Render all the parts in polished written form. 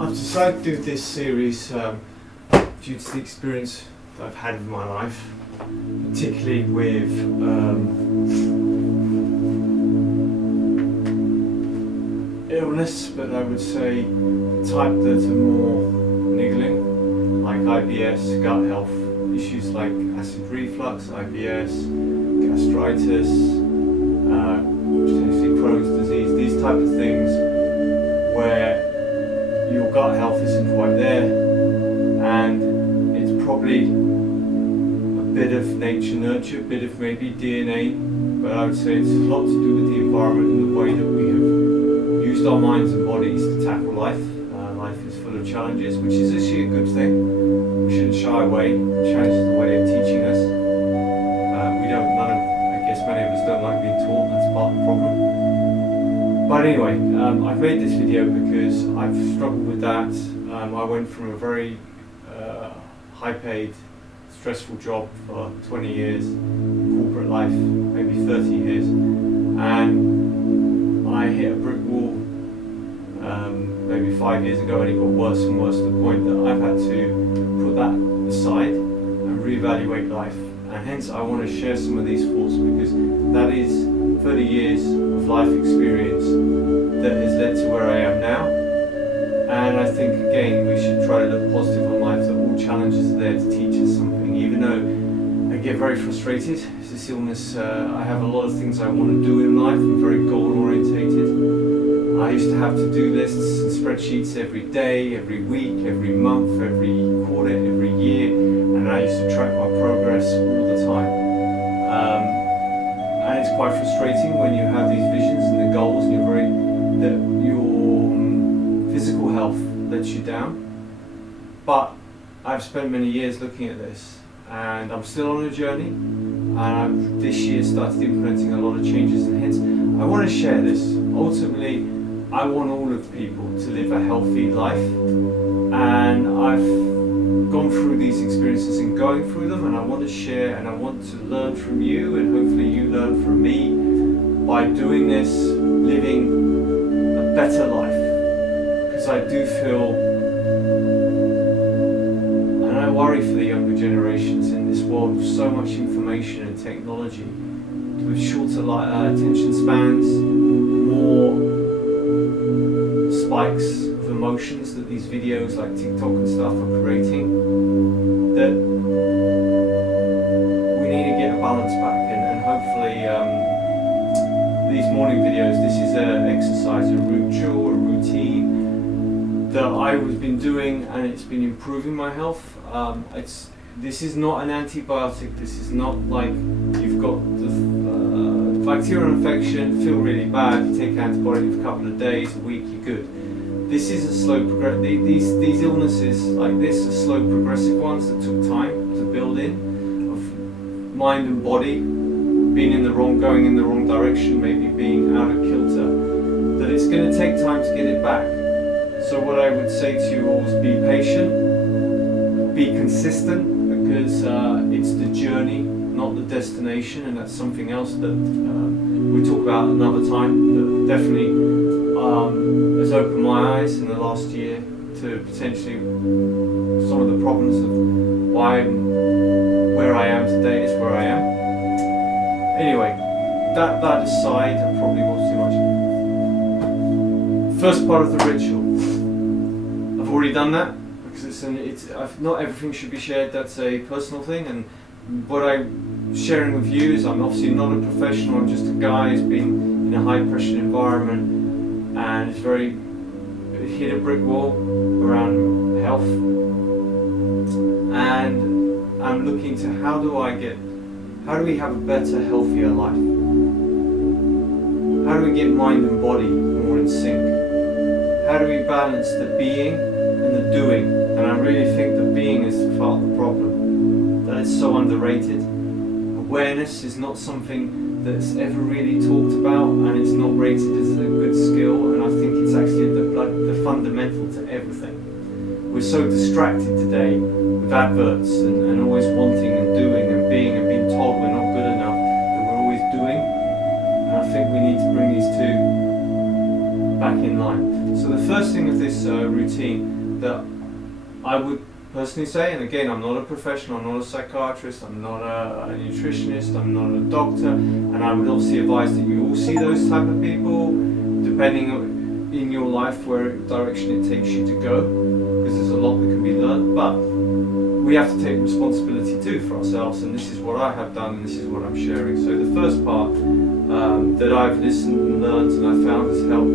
I've decided to do this series due to the experience that I've had in my life, particularly with illness, but I would say type that are more niggling, like IBS, gut health issues like acid reflux, IBS, gastritis, potentially Crohn's disease, these type of things where your gut health isn't quite there, and it's probably a bit of nature nurture, a bit of maybe DNA, but I would say it's a lot to do with the environment and the way that we have used our minds and bodies to tackle life. Life is full of challenges, which is actually a good thing. We shouldn't shy away. Challenges are the way of teaching us. I guess many of us don't like being taught. That's part of the problem. But anyway, I've made this video because I've struggled with that. I went from a very high-paid, stressful job for 20 years, corporate life, maybe 30 years, and I hit a brick wall maybe 5 years ago, and it got worse and worse to the point that I've had to put that aside and reevaluate life. And hence I want to share some of these thoughts, because that is 30 years of life experience that has led to where I am now. And I think again we should try to look positive on life, that all challenges are there to teach us something. Even though I get very frustrated, this illness, I have a lot of things I want to do in life. I'm very goal orientated. I used to have to-do lists and spreadsheets every day, every week, every month, every quarter, every year, and I used to track my progress all the time. And it's quite frustrating when you have these visions and the goals, and that your physical health lets you down. But I've spent many years looking at this, and I'm still on a journey, and I've this year started implementing a lot of changes, and hence I want to share this. Ultimately, I want all of people to live a healthy life, and I've gone through these experiences and going through them, and I want to share, and I want to learn from you, and hopefully you learn from me by doing this, living a better life. Because I do feel, and I worry for the younger generations in this world with so much information and technology, with shorter attention spans, more spikes of emotions that these videos like TikTok and stuff are creating, that we need to get a balance back, and hopefully these morning videos, this is an exercise, a ritual, a routine that I've been doing, and it's been improving my health. This is not an antibiotic, this is not like you've got the bacterial infection, feel really bad, you take antibiotic for a couple of days, a week, you're good. This is a slow these illnesses like this are slow progressive ones that took time to build in, of mind and body going in the wrong direction, maybe being out of kilter, that it's going to take time to get it back. So what I would say to you all is be patient, be consistent, because it's the journey, not the destination, and that's something else that we talk about another time, that definitely has opened my eyes in the last year to potentially some of the problems of why where I am today is where I am. Anyway, that aside, I probably was too much. First part of the ritual, I've already done that, because not everything should be shared. That's a personal thing, and what I'm sharing with you is I'm obviously not a professional. I'm just a guy who's been in a high pressure environment and is hit a brick wall around health, and I'm looking to how do we have a better, healthier life? How do we get mind and body more in sync? How do we balance the being and the doing? And I really think the being is part of the problem, that it's so underrated. Awareness is not something that's ever really talked about, and it's not rated as a good skill, and I think it's actually the fundamental to everything. We're so distracted today with adverts and always wanting and doing and being and being told we're not good enough, that we're always doing. And I think we need to bring these two back back in line. So the first thing of this routine that I would personally say, and again, I'm not a professional, I'm not a psychiatrist, I'm not a nutritionist, I'm not a doctor, and I would obviously advise that you all see those type of people, depending in your life where direction it takes you to go, because there's a lot that can be learned, but we have to take responsibility too for ourselves, and this is what I have done, and this is what I'm sharing. So the first part that I've listened and learned and I found has helped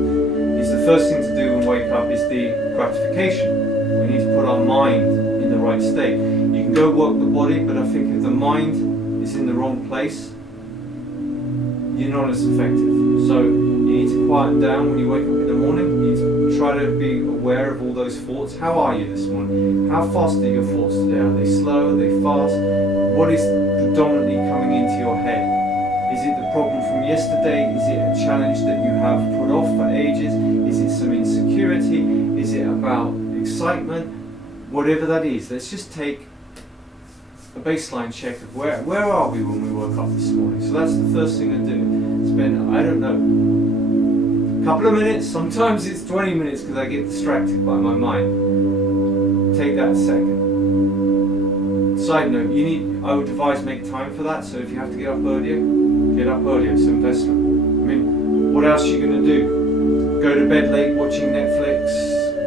is the first thing to do when wake up is the gratification. We need to put our mind in the right state. You can go work the body, but I think if the mind is in the wrong place, you're not as effective. So you need to quieten down when you wake up in the morning. You need to try to be aware of all those thoughts. How are you this morning? How fast are your thoughts today? Are they slow? Are they fast? What is predominantly coming into your head? Is it the problem from yesterday? Is it a challenge that you have put off for ages? Is it some insecurity? Is it about excitement? Whatever that is, let's just take a baseline check of where are we when we woke up this morning. So that's the first thing I do. Spend, I don't know, a couple of minutes, sometimes it's 20 minutes because I get distracted by my mind. Take that a second. Side note, I would advise make time for that, so if you have to get up earlier, get up earlier, it's an investment. I mean, what else are you going to do? Go to bed late watching Netflix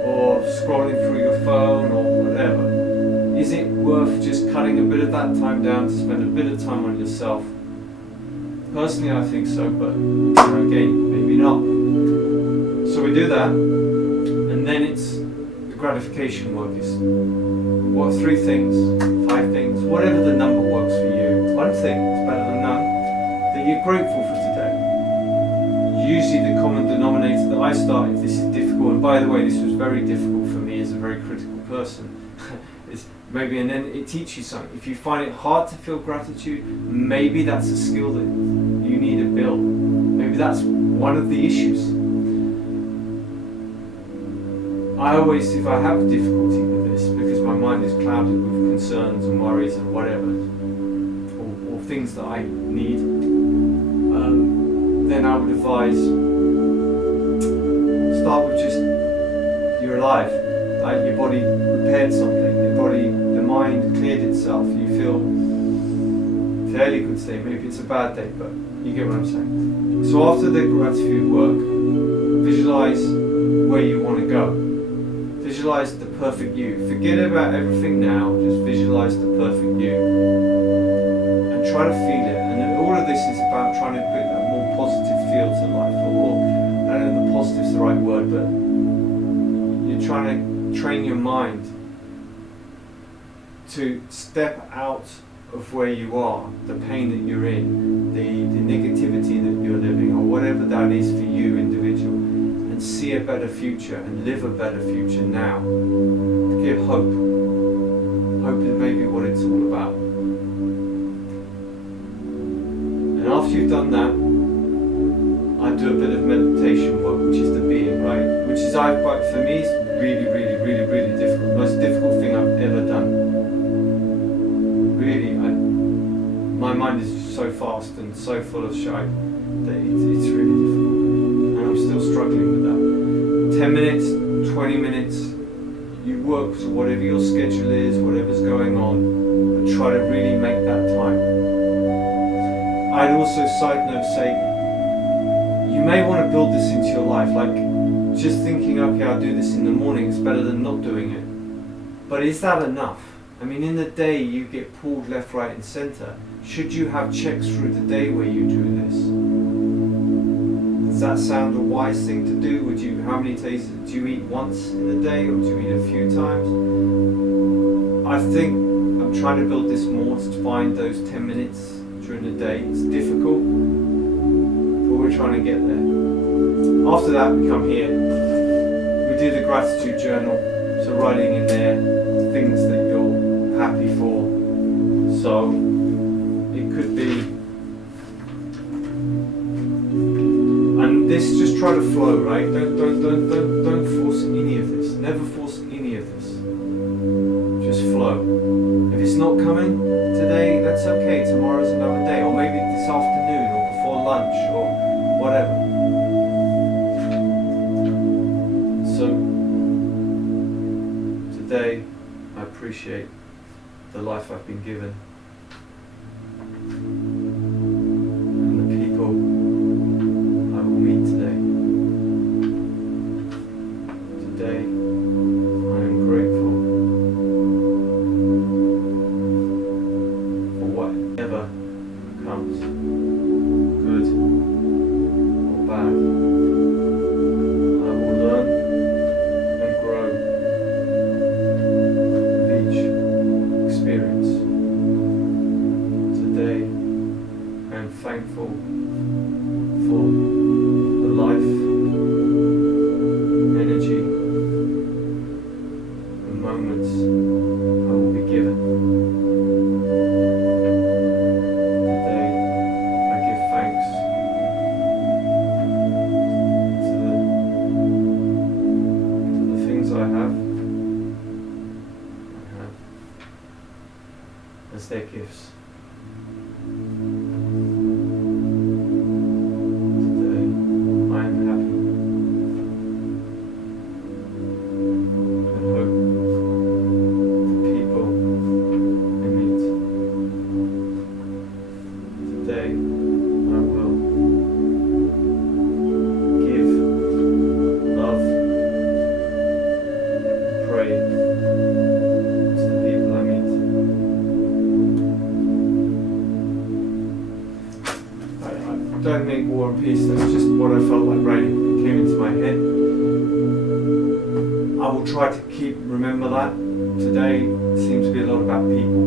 or scrolling through your phone or whatever? Is it worth just cutting a bit of that time down to spend a bit of time on yourself? Personally, I think so, but again, maybe not. So we do that, and then it's the gratification work. Is what 3 things, 5 things, whatever the number works for you. 1 thing is better than none that you're grateful for today. Usually the common denominator that I start, if this is difficult, and by the way, this was very difficult for me as a very critical person, is maybe, and then it teaches you something. If you find it hard to feel gratitude, maybe that's a skill that you need to build. Maybe that's one of the issues. I always, if I have difficulty with this, because my mind is clouded with concerns and worries and whatever, or things that I need, then I would advise, start with just, you're alive, like your body repaired something, the mind cleared itself, you feel fairly good state. Maybe it's a bad day, but you get what I'm saying. So after the gratitude work, visualize where you want to go. Visualize the perfect you. Forget about everything now, just visualize the perfect you. And try to feel it. And all of this is about trying to put that more positive feel to life. Or I don't know if the positive's the right word, but you're trying to train your mind to step out of where you are, the pain that you're in, the negativity that you're living, or whatever that is for you, individual, and see a better future and live a better future now. Give hope. Hope is maybe what it's all about. And after you've done that, I do a bit of meditation work, which is the being, right? Which is, for me, it's really, really, really, really difficult. The most difficult thing I've ever done. Really, my mind is so fast and so full of shite that it's really difficult, and I'm still struggling with that. 10 minutes, 20 minutes, you work to whatever your schedule is, whatever's going on, but try to really make that time. I'd also, side note, say, you may want to build this into your life, like just thinking, okay, I'll do this in the morning, it's better than not doing it. But is that enough? I mean, in the day you get pulled left, right and centre. Should you have checks through the day where you do this? Does that sound a wise thing to do? How many days, do you eat once in the day or do you eat a few times? I think I'm trying to build this more to find those 10 minutes during the day. It's difficult, but we're trying to get there. After that we come here, we do the gratitude journal, so writing in there things that you're happy for. So it could be, and this, just try to flow, right? Don't force any of this. Never force any of this. Just flow. If it's not coming today, that's okay. Tomorrow's another day, or maybe this afternoon, or before lunch, or whatever. Today, I appreciate the life I've been given and the people I will meet today. Today, I am grateful for whatever comes, good or bad. I will learn and grow with each experience. Today, I am thankful for the life, energy, and moments I will be given. Today, I give thanks to the things I have as their gifts. Today, I am happy and hope the people I meet. Today, I will give love, pray to the people I meet. I don't make War and Peace, that's just what I felt like writing. It came into my head. I will try to remember that. Today seems to be a lot about people.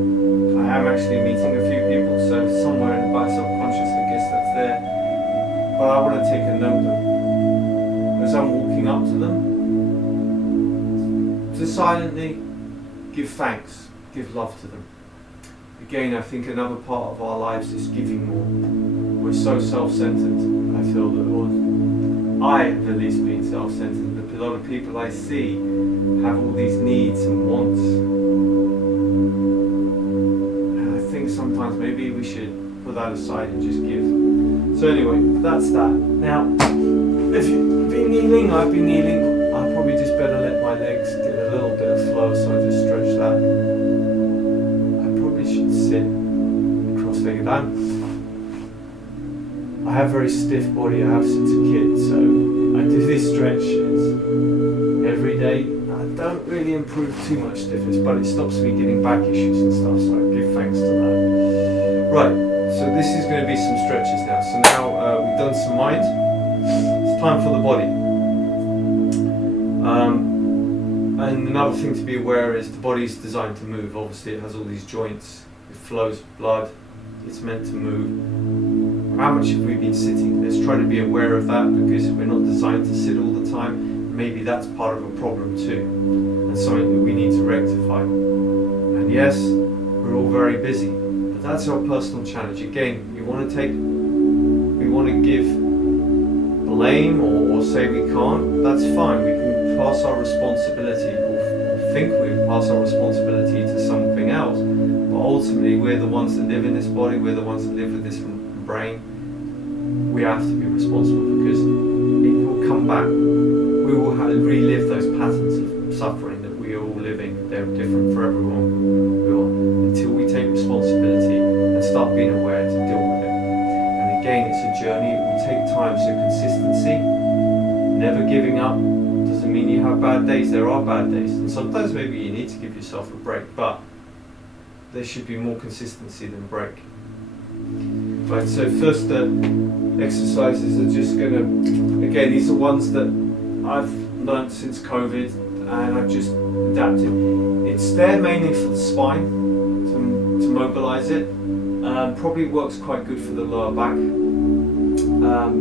I am actually meeting a few people, so somewhere in the back subconscious I guess that's there. But I want to take a note that as I'm walking up to them, to silently give thanks, give love to them. Again, I think another part of our lives is giving more. We're so self-centered, I feel that, or I have at least been self-centered. A lot of people I see have all these needs and wants. And I think sometimes maybe we should put that aside and just give. So anyway, that's that. Now, if you've been kneeling, I've been kneeling. I probably just better let my legs get a little bit of flow, so I just stretch that. I probably should sit cross-legged. I have a very stiff body, I have since a kid, so I do these stretches every day. I don't really improve too much stiffness, but it stops me getting back issues and stuff, so I give thanks to that. Right, so this is going to be some stretches now. So now we've done some mind, it's time for the body. And another thing to be aware is the body is designed to move. Obviously it has all these joints, it flows blood, it's meant to move. How much have we been sitting? Let's try to be aware of that, because we're not designed to sit all the time. Maybe that's part of a problem too, and something that we need to rectify. And yes, we're all very busy, but that's our personal challenge. Again, we want to give blame or say we can't. That's fine. We can pass our responsibility or think we pass our responsibility to something else. But ultimately, we're the ones that live in this body. We're the ones that live with this brain. We have to be responsible, because it will come back. We will relive those patterns of suffering that we are all living. They're different for everyone. Until we take responsibility and start being aware to deal with it. And again, it's a journey. It will take time. So consistency, never giving up, doesn't mean you have bad days. There are bad days, and sometimes maybe you need to give yourself a break. But there should be more consistency than break. Right, so first exercises are just going to, again, these are ones that I've learnt since COVID and I've just adapted. It's there mainly for the spine, to mobilise it. Probably works quite good for the lower back.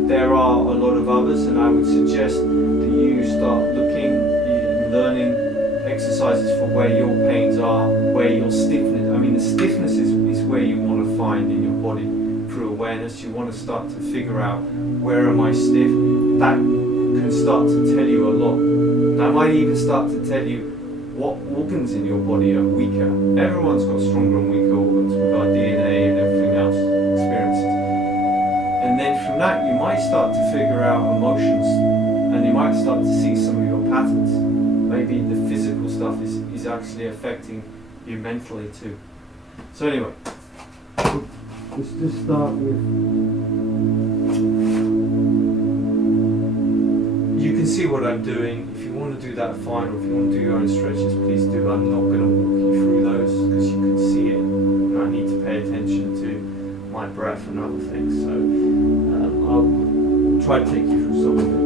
There are a lot of others, and I would suggest that you start learning exercises for where your pains are, where your stiffness, the stiffness is where you want to find in your body. Through awareness, you want to start to figure out, where am I stiff? That can start to tell you a lot. That might even start to tell you what organs in your body are weaker. Everyone's got stronger and weaker organs with our DNA and everything else, experiences. And then from that, you might start to figure out emotions, and you might start to see some of your patterns. maybe the physical stuff is actually affecting you mentally too. So anyway, let's just start with, you can see what I'm doing. If you want to do that, fine, or if you want to do your own stretches, please do. I'm not going to walk you through those because you can see it, and I need to pay attention to my breath and other things. So I'll try to take you through some of it.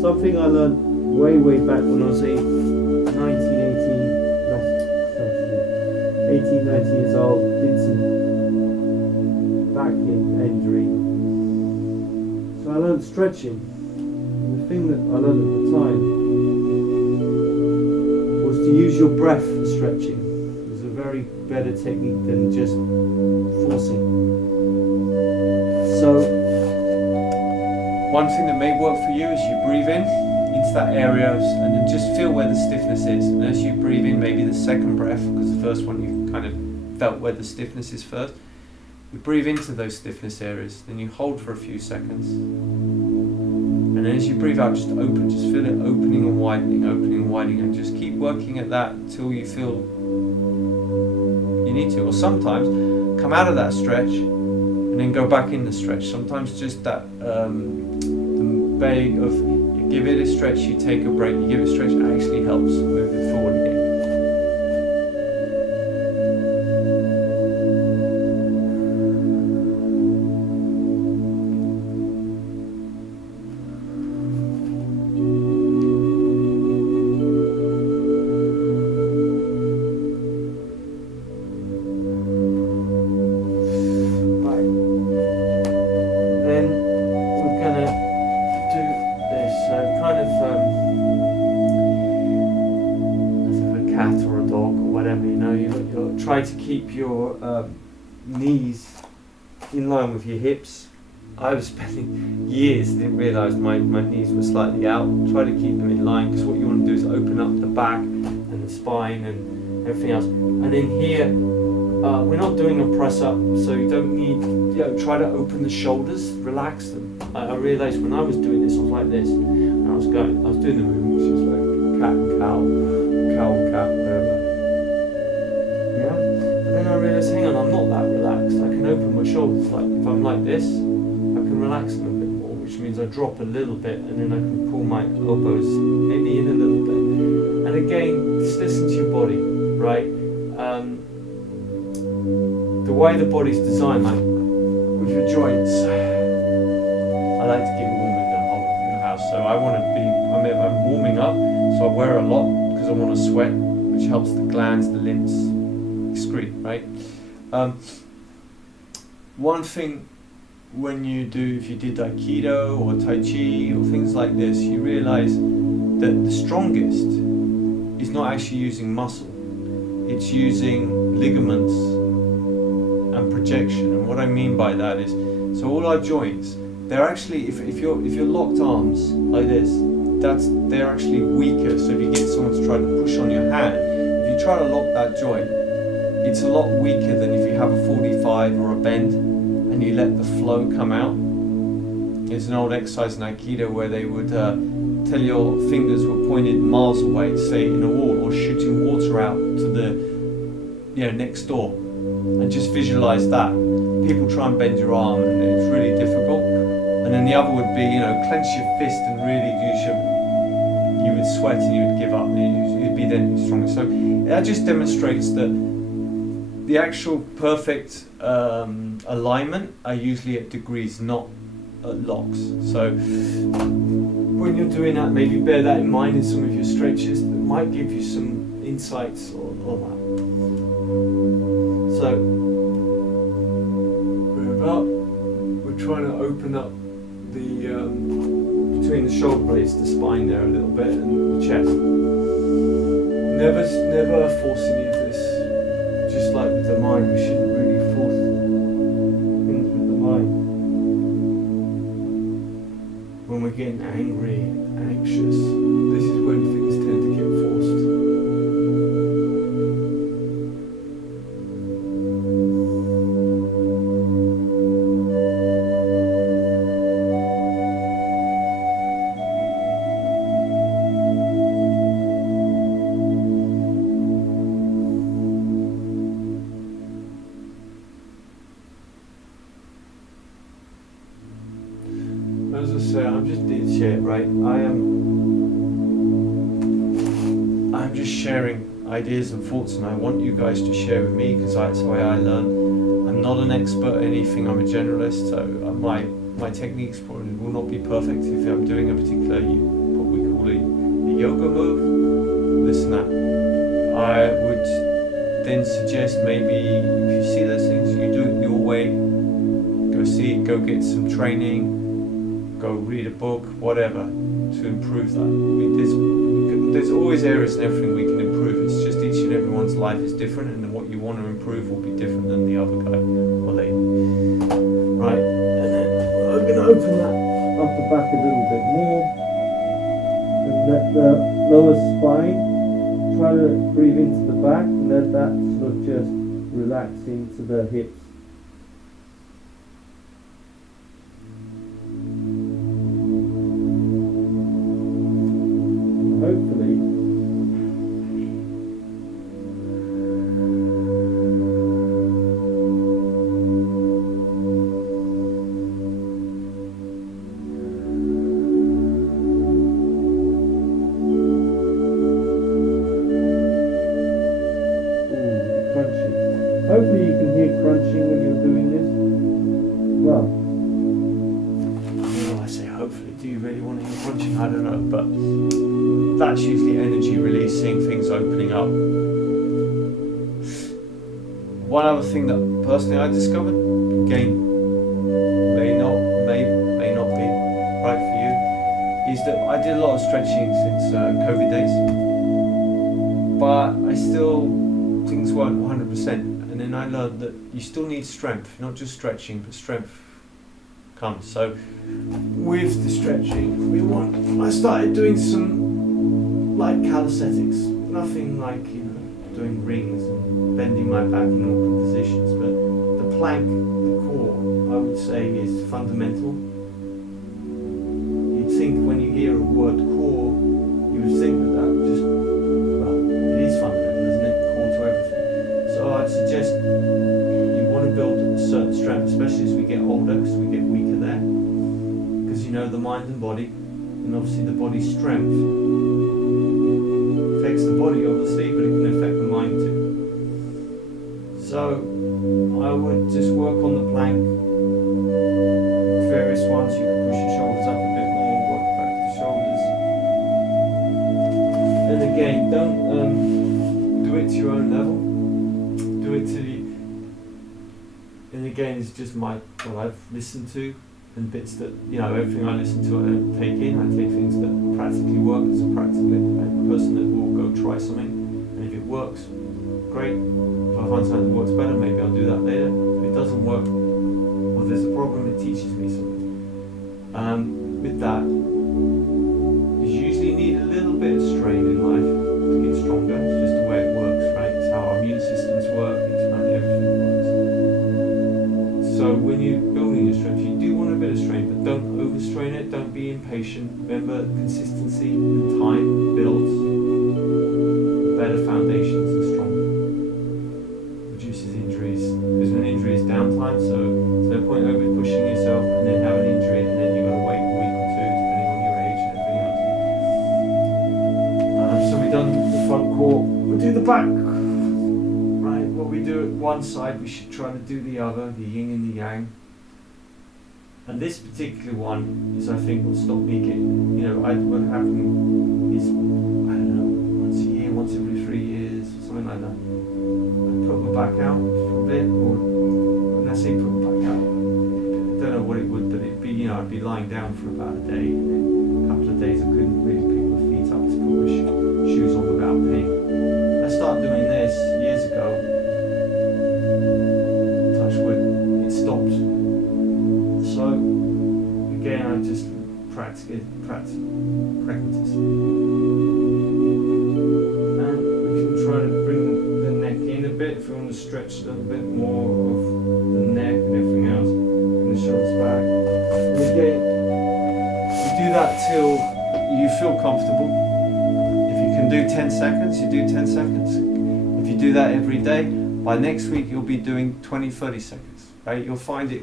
Something I learned way back when I was 18, 19 years old, did some back injury. So I learned stretching. And the thing that I learned at the time was to use your breath for stretching. It was a very better technique than just forcing. So one thing that may work for you is you breathe in into that area and then just feel where the stiffness is. And as you breathe in, maybe the second breath, because the first one you kind of felt where the stiffness is first, you breathe into those stiffness areas, then you hold for a few seconds. And then as you breathe out, just open, just feel it opening and widening, and just keep working at that until you feel you need to. Or sometimes come out of that stretch and then go back in the stretch. Sometimes just that bay of you give it a stretch, you take a break, you give it a stretch, it actually helps move it forward again. Try to keep your knees in line with your hips. I was spending years, didn't realise my knees were slightly out. Try to keep them in line, because what you want to do is open up the back and the spine and everything else. And in here, we're not doing a press up, so you don't need, try to open the shoulders, relax them. I realised when I was doing this, I was like this, and I was doing the movement, which is like cat and cow, cow and cat, whatever. Then I realised, hang on, I'm not that relaxed. I can open my shoulders, like if I'm like this, I can relax them a bit more, which means I drop a little bit and then I can pull my elbows maybe in a little bit. And again, just listen to your body, right? The way the body's designed, like with your joints, I like to get warm in the house. So I want to be, I'm warming up, so I wear a lot because I want to sweat, which helps the glands, the lymph excrete, right? One thing when you do, if you did Aikido or Tai Chi or things like this, you realize that the strongest is not actually using muscle, it's using ligaments and projection. And what I mean by that is, so all our joints, they're actually, if you're locked arms like this, they're actually weaker. So if you get someone to try to push on your hand, if you try to lock that joint, it's a lot weaker than if you have a 45 or a bend and you let the flow come out. There's an old exercise in Aikido where they would tell your fingers were pointed miles away, say in a wall, or shooting water out to the next door, and just visualize that. People try and bend your arm and it's really difficult. And then the other would be, clench your fist and really use you would sweat and you would give up, and you'd be then stronger. So that just demonstrates that the actual perfect alignment are usually at degrees, not at locks. So when you're doing that, maybe bear that in mind in some of your stretches. That might give you some insights on that. So we're trying to open up the between the shoulder blades, the spine there a little bit, and the chest. Never force any of this. Just like with the mind, we shouldn't really force things with the mind. When we're getting angry, anxious, this is when things tend to get forced. As I say, I'm just doing shit, right? I'm just sharing ideas and thoughts, and I want you guys to share with me, because that's the way I learn. I'm not an expert at anything, I'm a generalist, so my techniques probably will not be perfect. If I'm doing a particular, what we call a yoga move, this and that, I would then suggest maybe if you see those things, you do it your way, go see it, go get some training, go read a book, whatever, to improve that. There's always areas and everything we can improve. It's just each and everyone's life is different, and what you want to improve will be different than the other guy or lady. Right, and then I'm going to open that upper back a little bit more, and let the lower spine, try to breathe into the back, and let that sort of just relax into the hips. Hopefully, crunching. Hopefully you can hear crunching when you're doing this. Well, I say hopefully. Do you really want to hear crunching? I don't know, but that's usually energy releasing, things opening up. One other thing that personally I discovered, again, may not be right for you, is that I did a lot of stretching since COVID days, but I still, things weren't 100%, and then I learned that you still need strength, not just stretching, but strength comes. So with the stretching, I started doing some like calisthenics, nothing like, doing rings and bending my back in awkward positions, but the plank, the core, I would say, is fundamental. You'd think when you hear a word core, you would think that just, well, it is fundamental, isn't it? Core to everything. So I'd suggest you want to build a certain strength, especially as we get older, because we get weaker there. Because the mind and body, and obviously the body's strength affects the body obviously, but it can affect the mind too. So I would just work on the plank, various ones. You can push your shoulders up a bit more, work back the shoulders. And again, don't do it to your own level. Do it to the, and again, it's just what I've listened to, and bits that, everything I listen to I don't take in. I take things that practically work as a person that will go try something, and if it works, great. If I find something that works better, maybe I'll do that later. If it doesn't work, or there's a problem, it teaches me something. With that, you usually need a little bit of strain in life to get stronger. It's just the way it works, right? It's how our immune systems work, it's how everything works. So when you're building your strength, you do want a bit of strain, but don't overstrain it, don't be impatient. Remember, consistency and time builds better foundations and stronger. Reduces injuries. Because an injury is downtime, so there's no point over pushing yourself and then have an injury and then you've got to wait a week or two, depending on your age and everything else. we'll do the back. Right, what we do at one side, we should try to do the other, the yin and the yang. And this particular one is, I think, will stop me getting, what happened is, I don't know, once a year, once every 3 years, something like that. I put my back out for a bit, or when I say put my back out, I don't know what it would, but it'd be, I'd be lying down for about a day, and then a couple of days I couldn't really pick my feet up to put my shoes on without pain. I started doing this years ago. Touch wood, it stopped. So again, I just practice, and we can try to bring the neck in a bit if we want to stretch a little bit more of the neck and everything else, and the shoulders back. And again, you do that till you feel comfortable. If you can do 10 seconds, you do 10 seconds. If you do that every day, by next week you'll be doing 20-30 seconds, right? You'll find it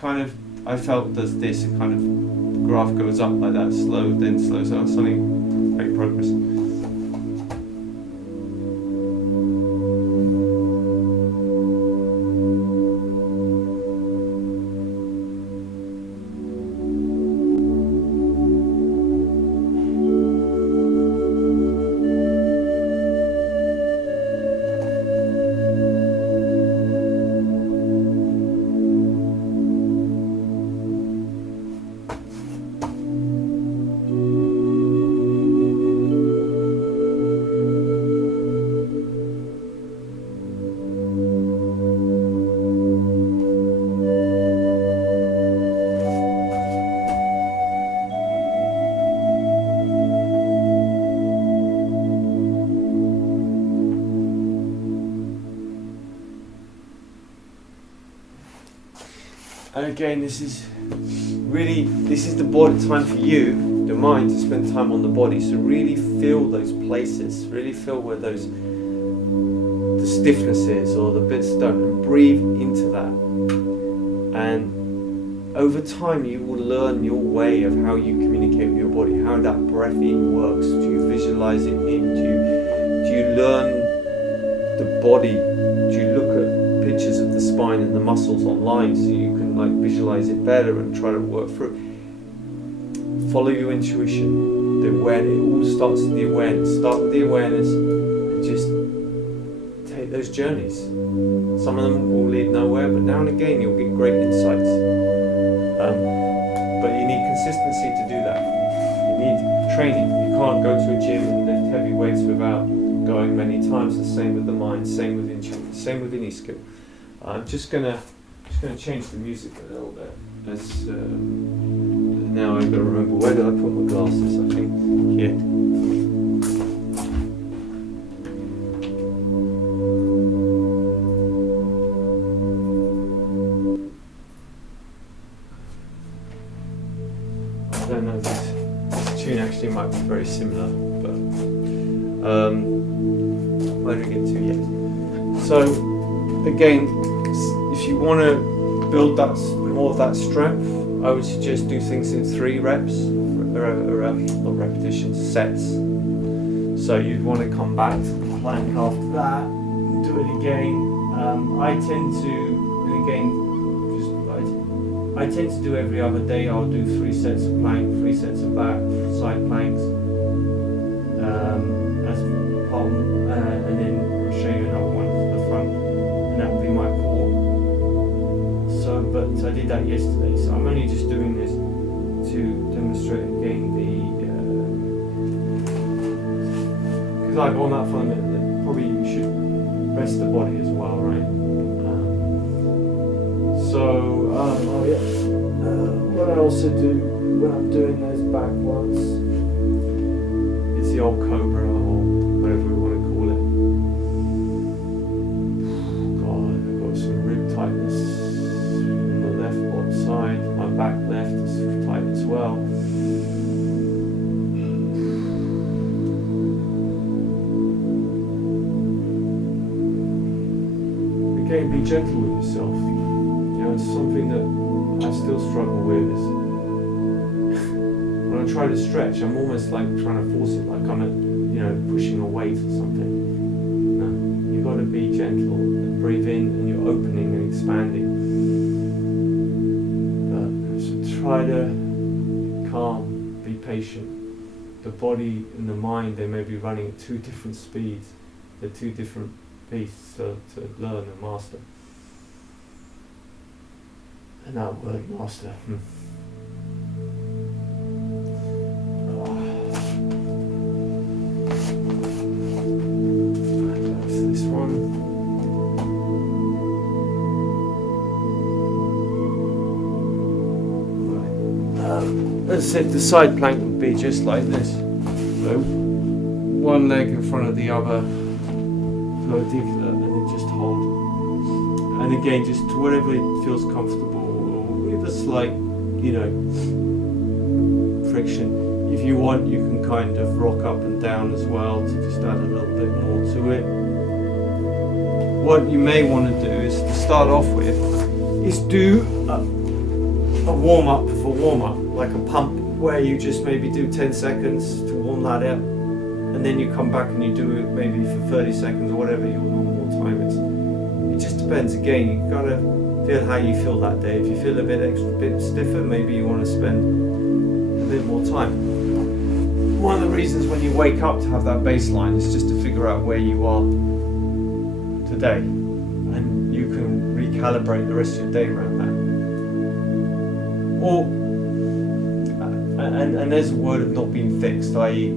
kind of, I felt does this, it kind of, the graph goes up like that, slow, then slows down, suddenly make progress. And again, this is the body time for you, the mind, to spend time on the body. So really feel those places, really feel where the stiffness is or the bits don't, and breathe into that. And over time you will learn your way of how you communicate with your body, how that breath in works. Do you visualize it in? Do you learn the body? Do you look at pictures of the spine and the muscles online so you can visualize it better and try to work through? Follow your intuition, the awareness. It all starts with the awareness. Start with the awareness and just take those journeys. Some of them will lead nowhere, but now and again you'll get great insights. But you need consistency to do that. You need training. You can't go to a gym and lift heavy weights without going many times. The same with the mind, same with intuition, same with any skill. I'm just gonna change the music a little bit. As now I've got to remember, where did I put my glasses? I think here. I don't know, this tune actually might be very similar, but where did I get to yet? So again, if you want to build more of that strength, I would suggest do things in 3 reps, not repetitions, sets. So you'd want to come back to the plank after that, and do it again. I tend to do every other day. I'll do 3 sets of plank, 3 sets of back, side planks, as part, and then I'll show you another one for the front, and that will be my core. But I did that yesterday, so I'm only just doing this to demonstrate again because I've gone that far that probably you should rest the body as well, right? What I also do when I'm doing those back ones is the old cobra, or whatever we want to call it. God, I've got some rib tightness. Side, my back left is tight as well. Again, be gentle with yourself. It's something that I still struggle with. Is when I try to stretch, I'm almost like trying to force it, like I'm pushing a weight or something. No, you've got to be gentle and breathe in, and you're opening and expanding. So try to calm, be patient. The body and the mind, they may be running at two different speeds. They're two different beasts to learn and master. And that word, master. This one. As I said, the side plank would be just like this. So one leg in front of the other, perpendicular, and then just hold. And again, just whatever feels comfortable, or with a slight, friction. If you want, you can kind of rock up and down as well to just add a little bit more to it. What you may want to do is, to start off with, is do a warm-up for warm-up, like a pump, where you just maybe do 10 seconds to warm that up, and then you come back and you do it maybe for 30 seconds or whatever your normal time is. It just depends. Again, you've got to feel how you feel that day. If you feel a bit stiffer, maybe you want to spend a bit more time. One of the reasons when you wake up to have that baseline is just to figure out where you are today, and you can recalibrate the rest of your day around that. Or and there's a word of not being fixed, i.e.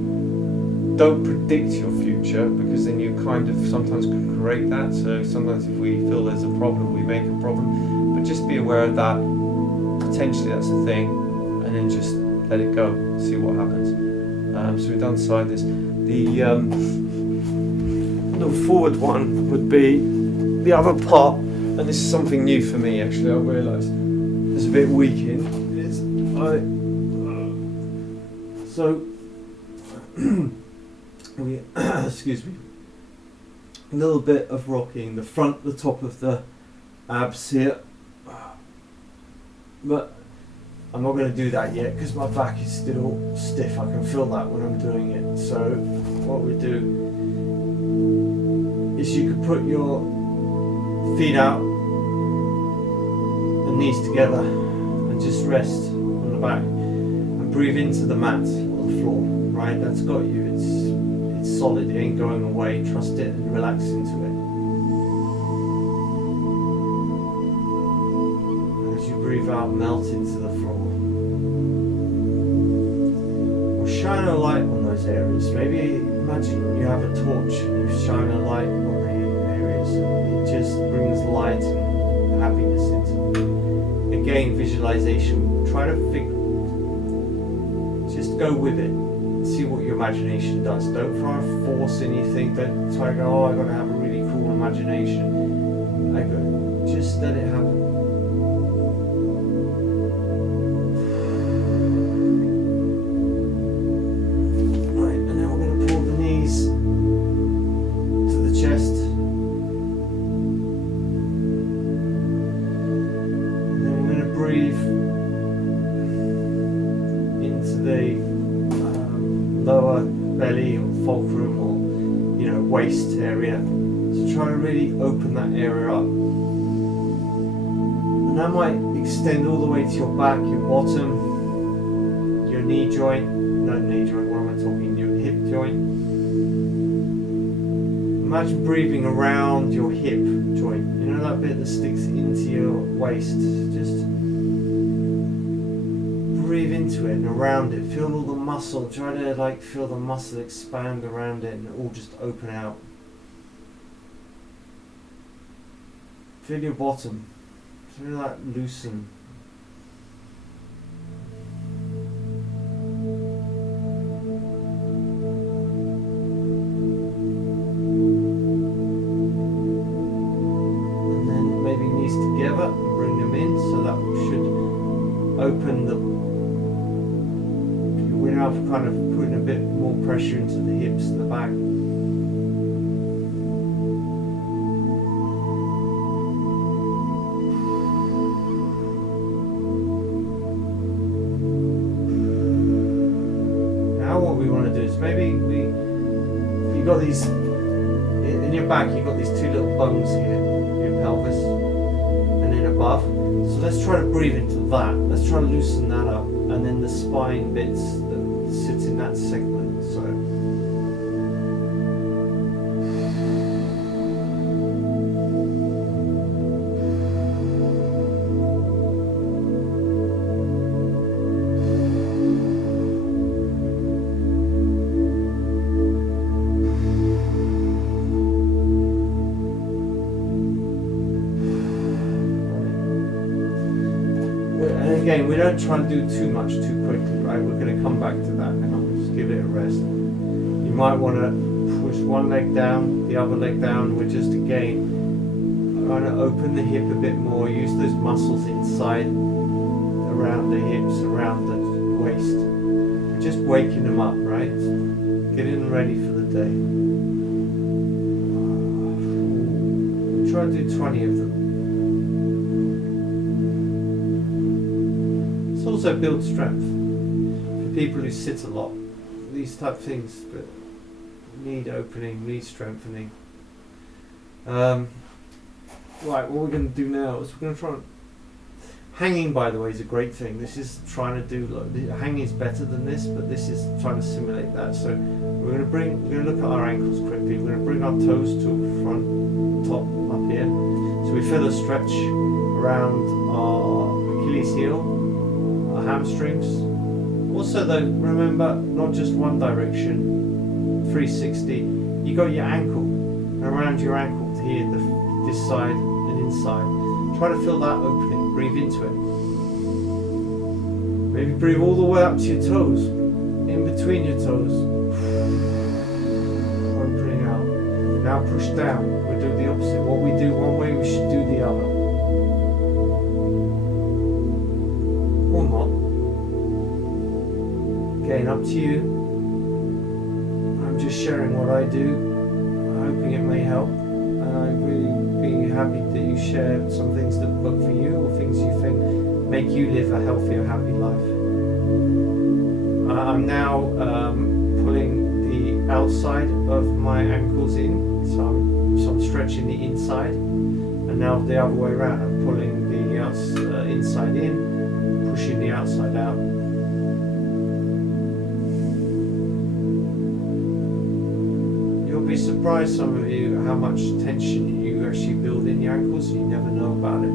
don't predict your future, because then you kind of sometimes create that. So sometimes if we feel there's a problem, we make a problem. But just be aware of that. Potentially that's a thing, and then just let it go, see what happens. So we've done side this. The forward one would be the other part, and this is something new for me actually. I realised it's a bit weak in. So we excuse me. A little bit of rocking the front, the top of the abs here, but I'm not going to do that yet because my back is still stiff. I can feel that when I'm doing it. So what we do is you could put your feet out and knees together and just rest on the back and breathe into the mat or the floor, right? That's got you. It's solid. It ain't going away. Trust it and relax into it. And as you breathe out, melt into the floor. Shine a light on those areas. Maybe imagine you have a torch and you shine a light on the areas. It just brings light and happiness into it. Again, visualization. Try to just go with it. See what your imagination does. Don't try to force anything. Don't try to go, oh, I've got to have a really cool imagination. Just let it happen. Lower belly or fulcrum or waist area. So try to really open that area up. And that might extend all the way to your back, your bottom, your knee joint, not knee joint, what am I talking, your hip joint. Imagine breathing around your hip joint, that bit that sticks into your waist. Just breathe into it and around it. Feel all the muscle. Try to feel the muscle expand around it and all just open out. Feel your bottom. Feel that loosen. And then maybe knees together and bring them in, so that should open the now kind of putting a bit more pressure into the hips and the back. Now what we want to do is maybe we got these in your back. You've got these two little bones here, your pelvis, and then above. So let's try to breathe into that. Let's try to loosen that up, and then the spine bits that sit in that segment. So. Again, we don't try and do too much too quickly, right? We're going to come back to that now. Just give it a rest. You might want to push one leg down, the other leg down. We're just again trying to open the hip a bit more. Use those muscles inside, around the hips, around the waist. We're just waking them up, right? Getting them ready for the day. Try to do 20 of them. Also build strength for people who sit a lot. These type of things that need opening, need strengthening. Right, what we're going to do now is we're going to try. Hanging, by the way, is a great thing. This is trying to do. Hanging is better than this, but this is trying to simulate that. So we're going to look at our ankles quickly. We're going to bring our toes to front, top, up here. So we feel a stretch around our Achilles heel. Hamstrings. Also though, remember, not just one direction, 360. You got your ankle, and around your ankle here, this side and inside. Try to feel that opening, breathe into it. Maybe breathe all the way up to your toes, in between your toes. Opening out. Now push down, we'll do the opposite. What we do one way, we should do the other. Or not. Again, up to you. I'm just sharing what I do, hoping it may help. I'd really be happy that you share some things that work for you, or things you think make you live a healthier, happy life. I'm now pulling the outside of my ankles in, so I'm stretching the inside, and now the other way around. I'm pulling the inside in, pushing the outside out. You'll be surprised, some of you, how much tension you actually build in your ankles. You never know about it.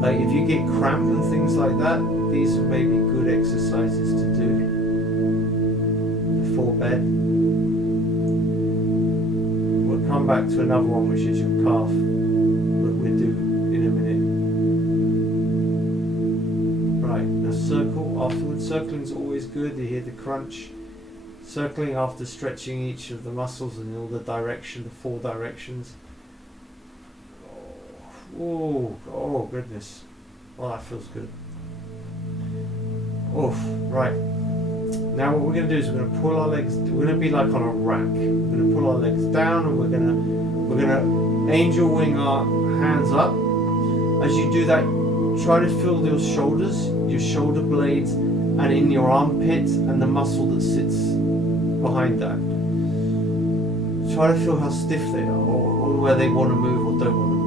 Like if you get cramp and things like that, these are maybe good exercises to do before bed. We'll come back to another one, which is your calf, that we'll do in a minute. Right, now circle afterwards. Circling is always good. You hear the crunch. Circling after stretching each of the muscles in all the direction, the 4 directions. Oh goodness. Well, that feels good. Oof, right. Now what we're going to do is we're going to pull our legs, we're going to be like on a rack. We're going to pull our legs down, and we're going to angel wing our hands up. As you do that, try to feel your shoulders, your shoulder blades, and in your armpit and the muscle that sits behind that. Try to feel how stiff they are, or where they want to move or don't want to move.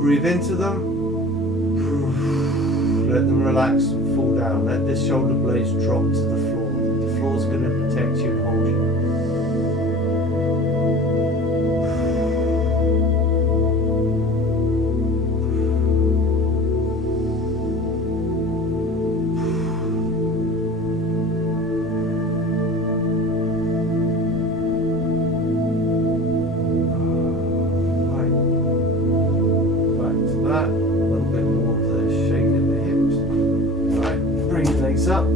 Breathe into them. Let them relax and fall down. Let the shoulder blades drop to the floor. The floor's going to protect you and hold you. Up.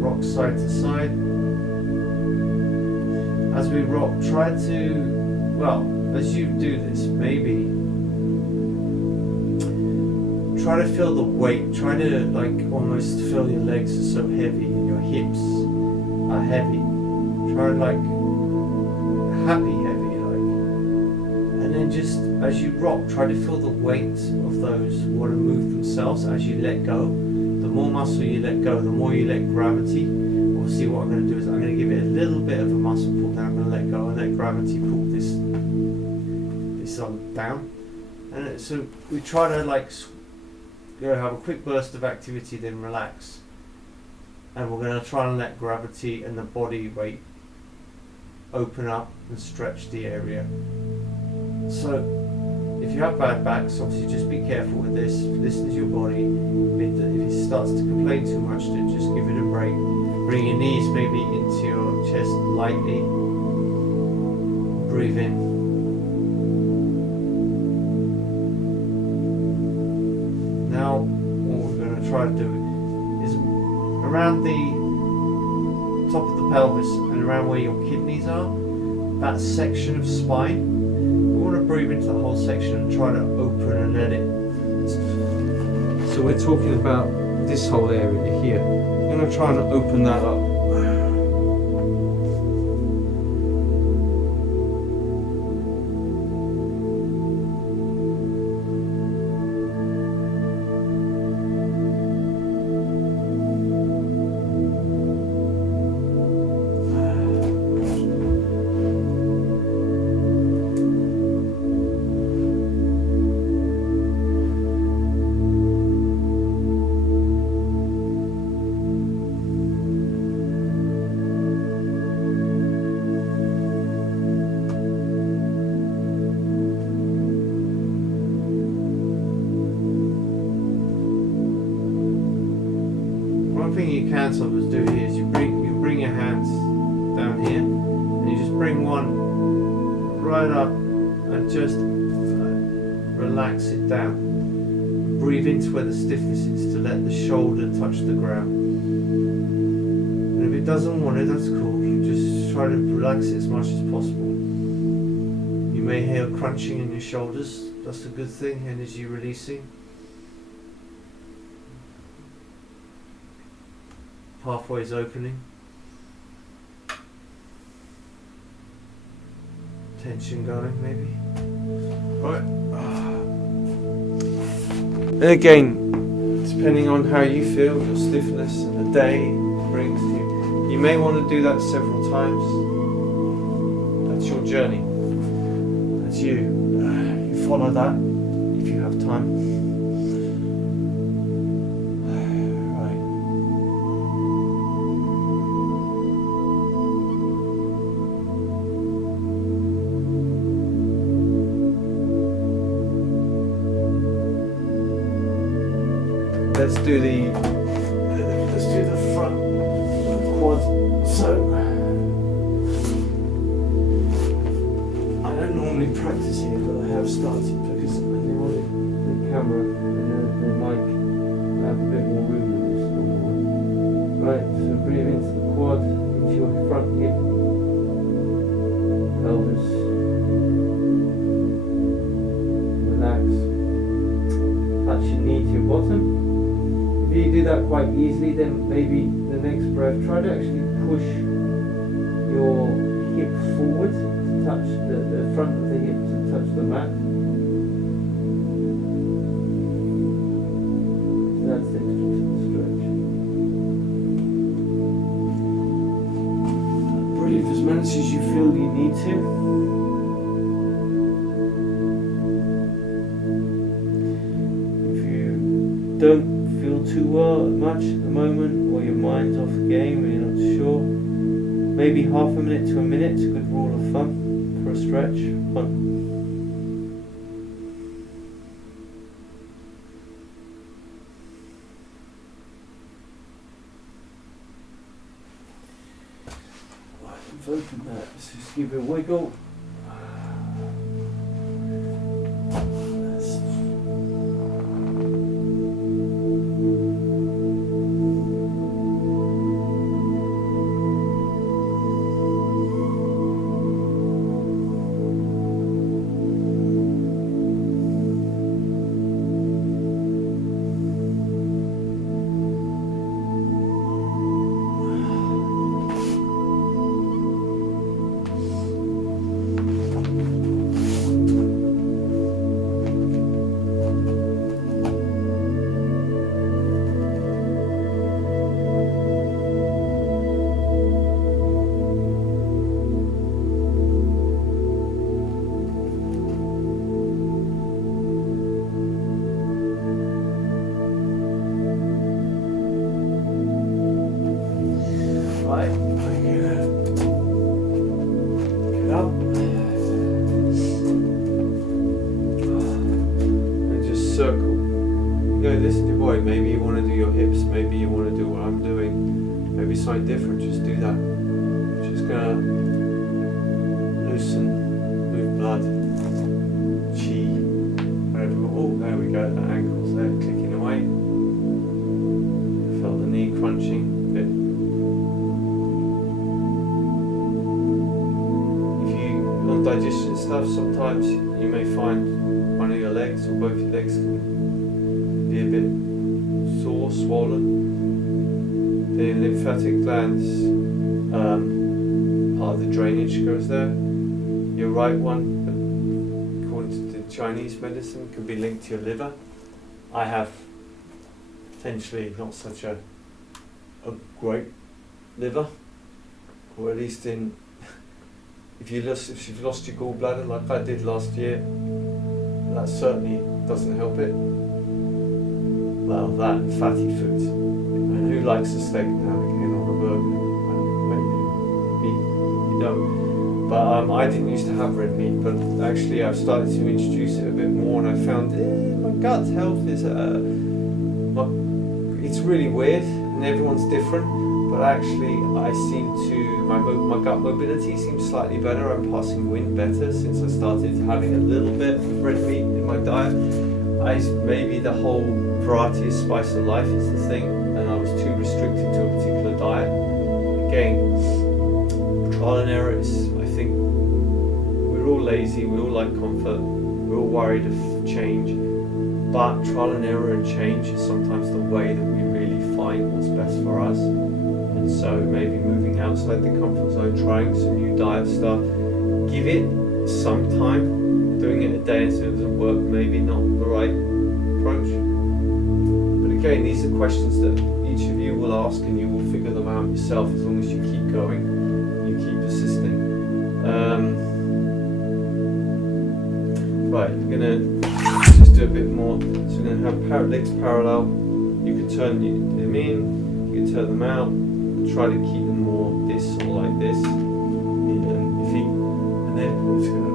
Rock side to side. As we rock, try to, well, as you do this, maybe try to feel the weight. Try to like almost feel your legs are so heavy and your hips are heavy. Try like happy heavy, like, and then then just as you rock, try to feel the weight of those want to move themselves as you let go. The more muscle you let go, the more you let gravity. Obviously what I'm going to do is I'm going to give it a little bit of a muscle pull, then I'm going to let go and let gravity pull this down. And so we try to like have a quick burst of activity, then relax. And we're going to try and let gravity and the body weight open up and stretch the area. So if you have bad backs, obviously just be careful with this. Listen to your body. If it starts to complain too much, then just give it a break. Bring your knees maybe into your chest lightly. Breathe in. Now what we're going to try to do is around the top of the pelvis and around where your kidneys are, that section of spine, we want to breathe into the whole section and try to open and let it. So we're talking about this whole area here. We're going to try and open that up. One thing you can sometimes do here is you bring your hands down here and you just bring one right up and just relax it down. Breathe into where the stiffness is to let the shoulder touch the ground. And if it doesn't want it, that's cool. You just try to relax it as much as possible. You may hear crunching in your shoulders. That's a good thing, energy releasing. Pathways opening. Tension going, maybe. Right. And again, depending on how you feel, your stiffness and the day brings to you, you may want to do that several times. That's your journey. That's you. You follow that if you have time. Let's do the front quad. So I don't normally practice here, but I have started because I know the camera and the mic have a bit more room than this normal. Right, so breathe into the quad, into your front hip, pelvis. Relax. Touch your knee to your bottom. If you do that quite easily, then maybe the next breath, try to actually push your hip forward to touch the front of the hip to touch the mat. So that's the stretch. Breathe as much as you feel you need to. If you don't feel too much at the moment, or your mind's off the game and you're not sure, maybe half a minute to a minute's a good rule of thumb for a stretch. Fun. Right, we've opened that. Let's just give it a wiggle. maybe you want to do your hips, maybe you want to do what I'm doing, maybe something different, just do that. Just gonna loosen, move blood, chi, whatever. Oh, there we go, the ankle's there, clicking away. Felt the knee crunching a bit. If you, on digestion stuff, sometimes you may find one of your legs or both your legs can be a bit sore, swollen. The lymphatic glands, part of the drainage goes there. Your right one, according to the Chinese medicine, can be linked to your liver. I have potentially not such a great liver, or at least if you've lost your gallbladder like I did last year, that certainly doesn't help it. Well, that and fatty foods. And who likes a steak now and again on a burger? Well, maybe you don't. But I didn't used to have red meat, but actually I've started to introduce it a bit more, and I found my gut health is it's really weird, and everyone's different. But actually, I seem to my gut mobility seems slightly better. I'm passing wind better since I started having a little bit of red meat in my diet. Maybe the whole variety of spice of life is the thing, and I was too restricted to a particular diet. Again, trial and error is, I think, we're all lazy, we all like comfort, we're all worried of change, but trial and error and change is sometimes the way that we really find what's best for us. And so maybe moving outside the comfort zone, trying some new diet stuff, give it some time. Doing it a day and so it doesn't work, maybe not the right approach. But again, these are questions that each of you will ask, and you will figure them out yourself as long as you keep going, you keep persisting. Right, we're going to just do a bit more. So we're going to have legs parallel. You can turn them in, you can turn them out. Try to keep them more this or like this. And your feet. And then we're just going to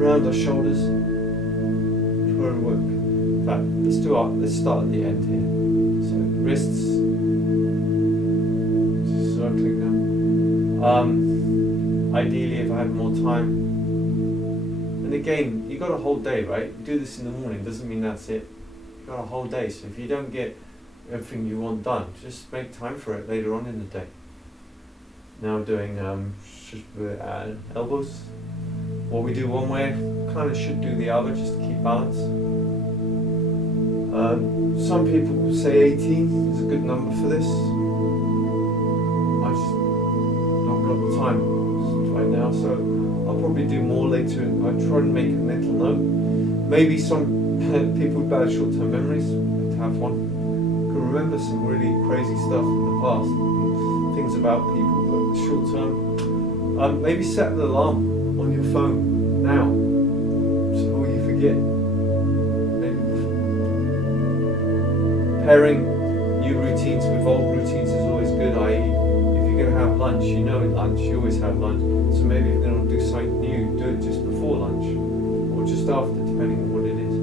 round our shoulders. Try to work. In fact, let's start at the end here. So wrists, just circling them. Ideally, if I had more time. And again, you got a whole day, right? You do this in the morning, doesn't mean that's it. You got a whole day. So if you don't get everything you want done, just make time for it later on in the day. Now I'm doing elbows. What we do one way, kind of should do the other, just to keep balance. Some people will say 18 is a good number for this. I just not got the time right now, so I'll probably do more later. I try and make a mental note. Maybe some people with bad short-term memories have to have one. Can remember some really crazy stuff in the past, things about people, but short-term. Maybe set an alarm on your phone now, so you forget. Maybe pairing new routines with old routines is always good. I.e., if you're going to have lunch, you know at lunch, you always have lunch. So maybe if you're going to do something new, do it just before lunch or just after, depending on what it is.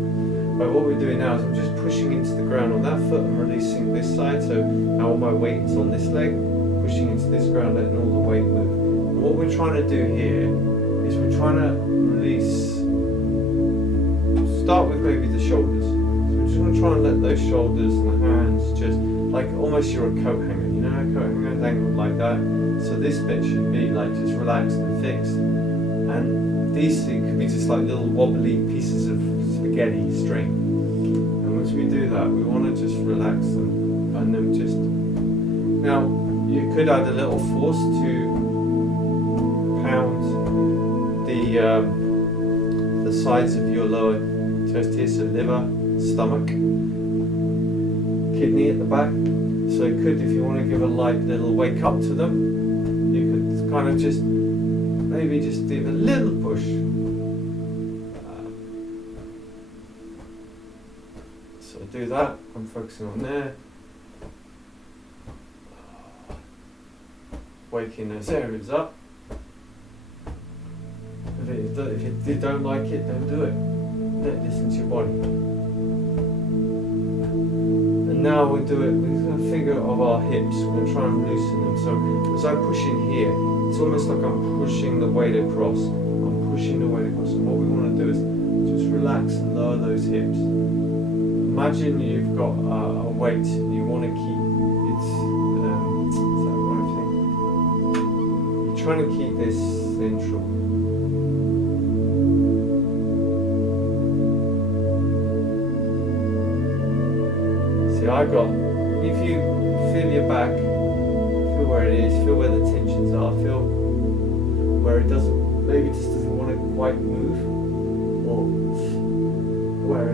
But what we're doing now is I'm just pushing into the ground on that foot and releasing this side. So now all my weight is on this leg, pushing into this ground, letting all the weight move. And what we're trying to do here is we're trying to release, start with maybe the shoulders. So we're just going to try and let those shoulders and the hands just, like almost you're a coat hanger. You know how a coat hanger is angled like that? So this bit should be like just relaxed and fixed. And these things could be just like little wobbly pieces of spaghetti string. And once we do that, we want to just relax them and then just, now you could add a little force to pound the sides of your lower chest here, so liver, stomach, kidney at the back. So it could, if you want to give a light little wake up to them, you could kind of just maybe just give a little push. So do that. I'm focusing on there. Waking those areas up. If you don't like it, don't do it. Listen to your body. now we'll do it with a figure of our hips. We're going to try and loosen them. So as I push in here, it's almost like I'm pushing the weight across. I'm pushing the weight across. And what we want to do is just relax and lower those hips. Imagine you've got a weight and you want to keep it, is that the right thing? You're trying to keep this central. See, if you feel your back, feel where it is, feel where the tensions are, feel where it maybe just doesn't want to quite move, or where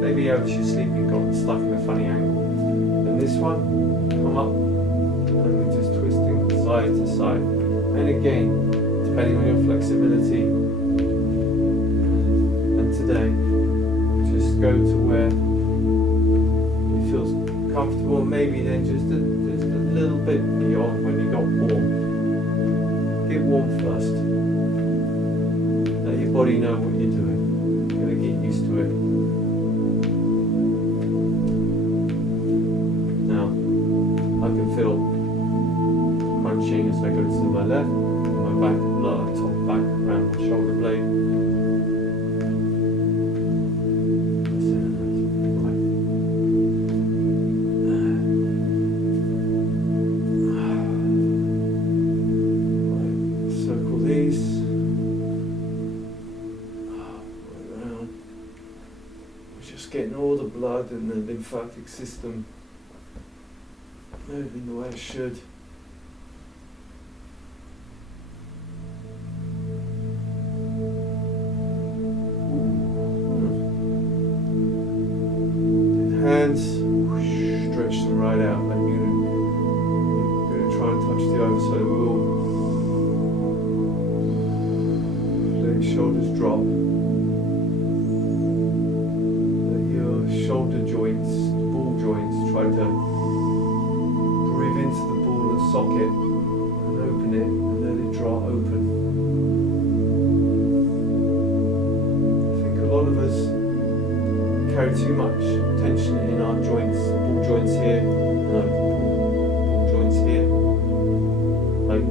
maybe as you're sleeping got stuck in a funny angle. And this one, come up, and we're just twisting side to side. And again, depending on your flexibility, and today, just go to where you feel comfortable, maybe then just a little bit beyond when you got warm. Get warm first. Let your body know what you're doing. You're going to get used to it. Now, I can feel crunching as I go to my left, my back, lower, top, back, around my shoulder blade. Getting all the blood and the lymphatic system moving the way it should. Hands, stretch them right out like you're going to try and touch the overside of the wall. Let your shoulders drop. Shoulder joints, ball joints, try to breathe into the ball and socket and open it and let it draw open. I think a lot of us carry too much tension in our joints, ball joints here, ball joints here. Like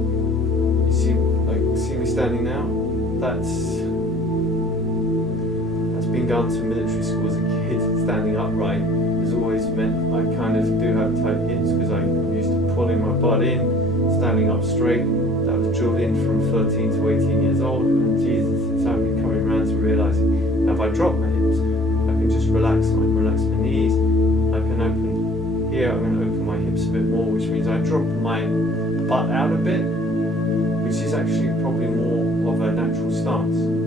you see me standing now? That's been going to military school as a kid. Standing upright has always meant I kind of do have tight hips because I'm used to pulling my butt in, standing up straight. That was drilled in from 13 to 18 years old, and Jesus, it's only coming around to realising now if I drop my hips, I can just relax. I can relax my knees. I can open here. I'm going to open my hips a bit more, which means I drop my butt out a bit, which is actually probably more of a natural stance.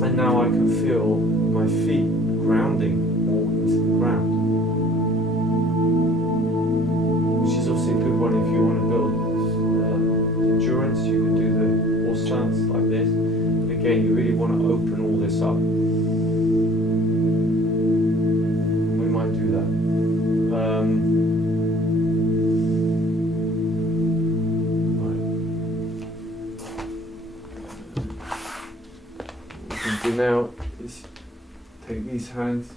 And now I can feel my feet grounding more into the ground, which is obviously a good one if you want to build endurance. You can do the horse stance like this. Again, you really want to open all this up. We might do that. Now is take these hands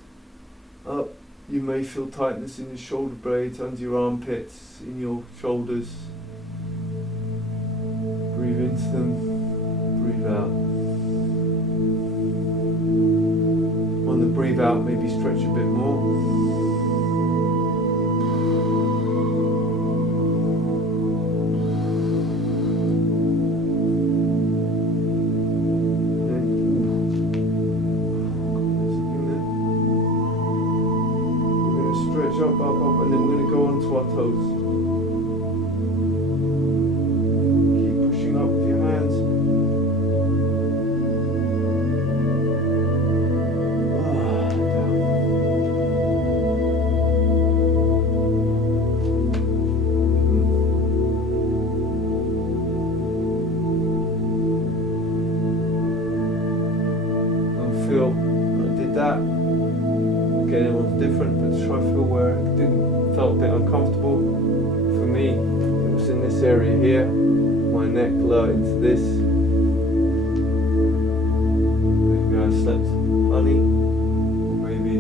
up. You may feel tightness in your shoulder blades, under your armpits, in your shoulders. Breathe into them, breathe out. On the breathe out, maybe stretch a bit more. Up, and then we're going to go on to our toes. Keep pushing up with your hands. Down. And feel, I did that. Again, it was different, but try to feel where it felt a bit uncomfortable. For me, it was in this area here, my neck lower into this. Maybe I slept bunny, or maybe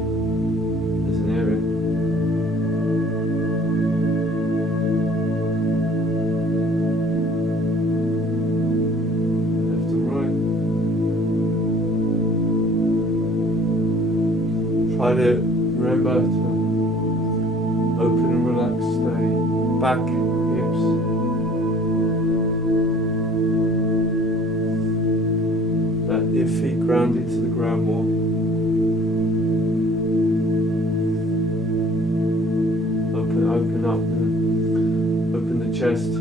there's an area. Left and right. Try to remember to open and relax the back, hips. Let your feet grounded to the ground more. Open up and open the chest.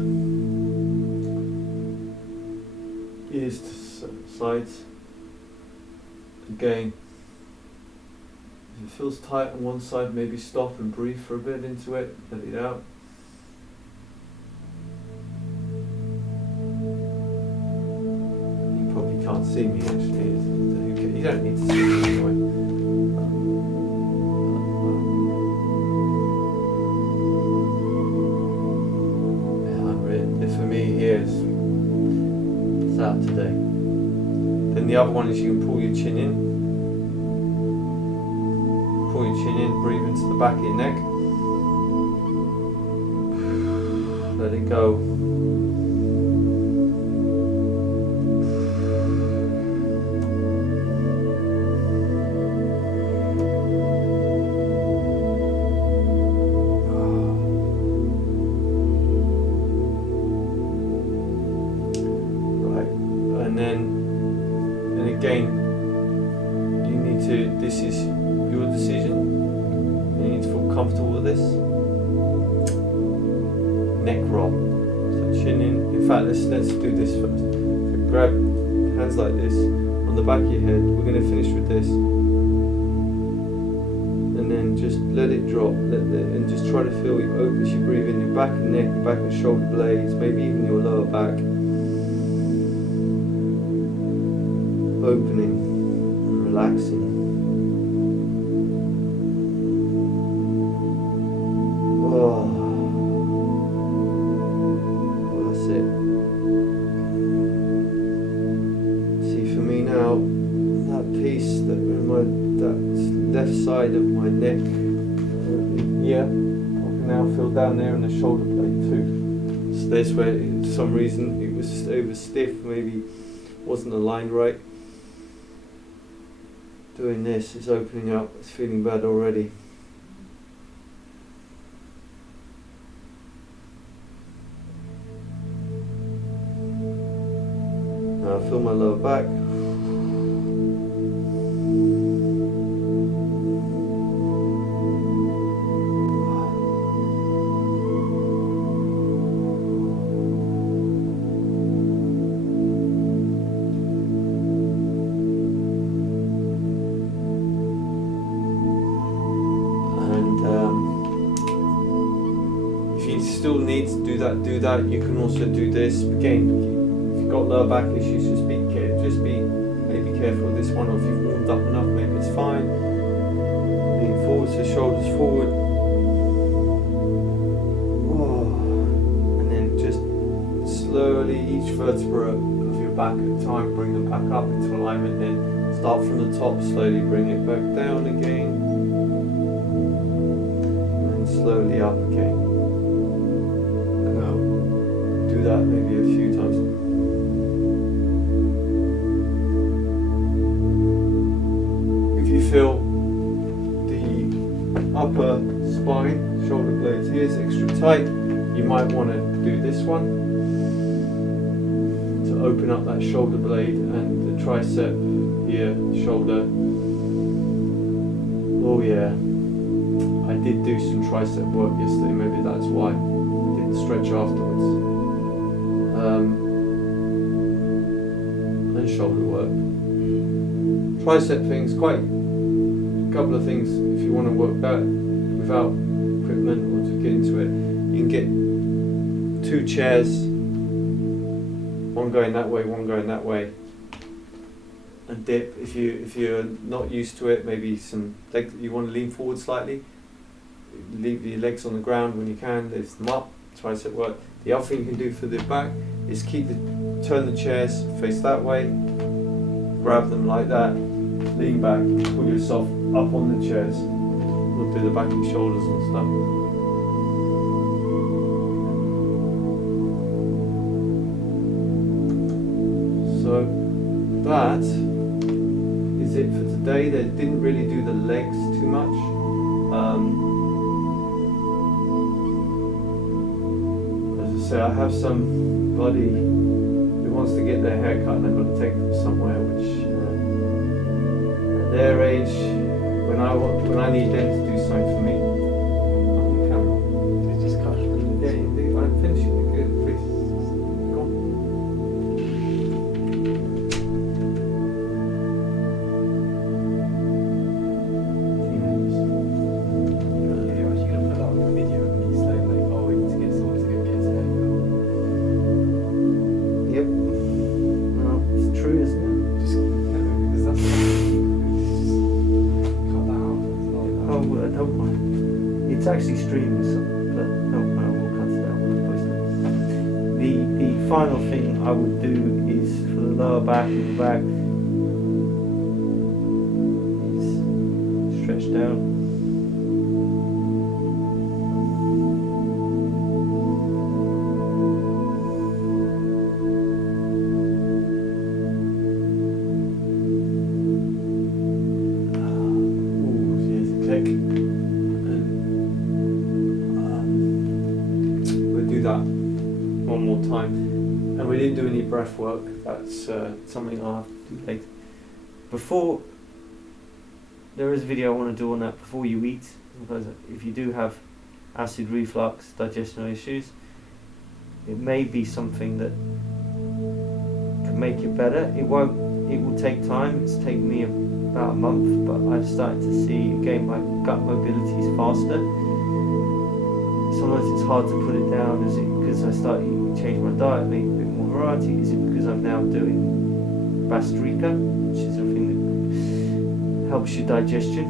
Ears to sides. Again. If it feels tight on one side, maybe stop and breathe for a bit into it, let it out. You probably can't see me actually, you don't need to see me anyway. For me here it's out today. Then the other one is you can pull your chin in. Pull your chin in, breathe into the back of your neck. Let it go. Right, and again, you need to, this is your decision. You need to feel comfortable with this. Neck roll. So chin in. In fact, let's do this first. So grab hands like this on the back of your head. We're going to finish with this, and then just let it drop. And just try to feel it open as you breathe in your back and neck, your back and shoulder blades, maybe even your lower back. Opening and relaxing. Oh, that's it. See, for me now, that piece that that left side of my neck, yeah, I can now feel down there in the shoulder blade too. So there's where, for some reason, it was stiff, maybe wasn't aligned right. Doing this is opening up. It's feeling bad already. Now I feel my lower back. Still need to do that. You can also do this again. If you've got lower back issues, just be maybe careful with this one. Or if you've warmed up enough, maybe it's fine. Lean forward, so shoulders forward. And then just slowly each vertebra of your back at a time, bring them back up into alignment. Then start from the top, slowly bring it back down again, and slowly up again. Do that maybe a few times. If you feel the upper spine, shoulder blades here is extra tight, you might want to do this one to open up that shoulder blade and the tricep here, shoulder. Oh yeah, I did do some tricep work yesterday, maybe that's why I didn't stretch afterwards. And shoulder work. Tricep things, quite a couple of things if you want to work that without equipment or to get into it. You can get 2 chairs, one going that way, one going that way, and dip. If you're not used to it, maybe some leg, you want to lean forward slightly, leave your legs on the ground when you can, lift them up, tricep work. The other thing you can do for the back is turn the chairs face that way, grab them like that, lean back, pull yourself up on the chairs, we'll do the back of your shoulders and stuff. So that is it for today. They didn't really do the legs too much. As I say, I have somebody who wants to get their hair cut and I've got to take them somewhere, which at their age, when I need them to do something for me, I'm on camera. They just cut it. Yeah, I'm finishing it. Good, please. Go on. You're actually going to put out a video of me saying like, oh, we need to get someone to go get his hair Yep. Well, it's true, isn't it? cut. Just, because that's cut that out. It's not like that. Oh, well, I don't mind. It's actually streaming, so, but no, I will cut it out when I post it. The final thing I would do is for the lower back and the back is stretched out. Ooh, here's a click. And We'll do that one more time. And we didn't do any breath work. That's something I'll have to do later. Before, there is a video I want to do on that before you eat, because if you do have acid reflux, digestional issues, it may be something that can make it better. It will take time. It's taken me about a month, but I've started to see, again, my gut mobility is faster. Sometimes it's hard to put it down. Is it because I started change my diet, make a bit more variety? Is it because I'm now doing Bastrika, which is a thing that helps your digestion?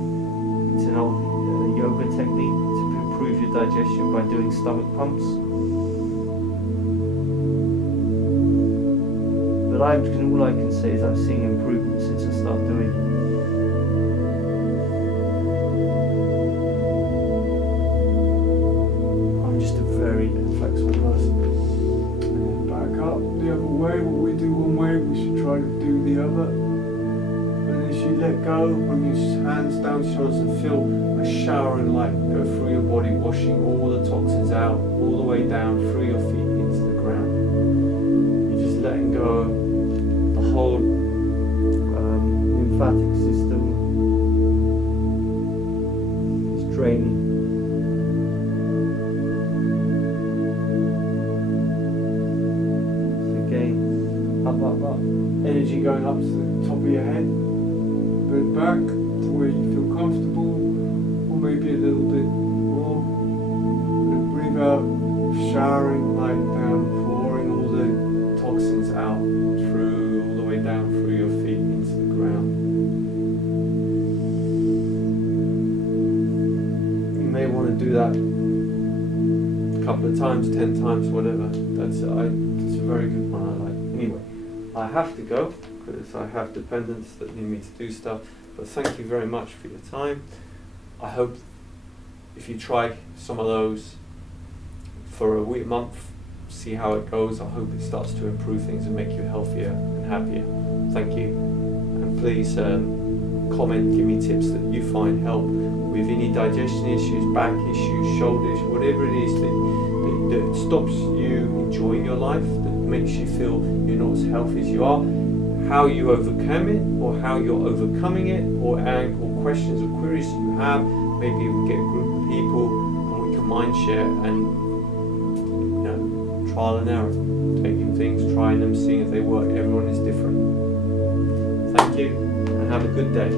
It's an old yoga technique to improve your digestion by doing stomach pumps. But all I can say is I'm seeing improvement since I started doing it. I'm just a very flexible person. And then back up the other way. What we do one way, we should try to do the other. And as you let go, bring your hands down to your shoulders and feel a showering light go through your body, washing all the toxins out, all the way down through your feet into the ground. You're just letting go the whole lymphatic system. It's draining. So again, up. Energy going up to the top of your head. Bit back to where you feel comfortable, or maybe a little bit more. And breathe out, Showering light down, pouring all the toxins out through, all the way down through your feet into the ground. You may want to do that a couple of times, 10 times, whatever. It's a very good one, I like. Anyway, I have to go because I have dependents that need me to do stuff. But thank you very much for your time. I hope if you try some of those for a week, month, see how it goes. I hope it starts to improve things and make you healthier and happier. Thank you. And please comment, give me tips that you find help with any digestion issues, back issues, shoulder issues, whatever it is that stops you enjoying your life, that makes you feel you're not as healthy as you are, how you overcome it, or how you're overcoming it, or questions or queries you have. Maybe we get a group of people and we can mind share and trial and error, taking things, trying them, seeing if they work. Everyone is different. Thank you and have a good day.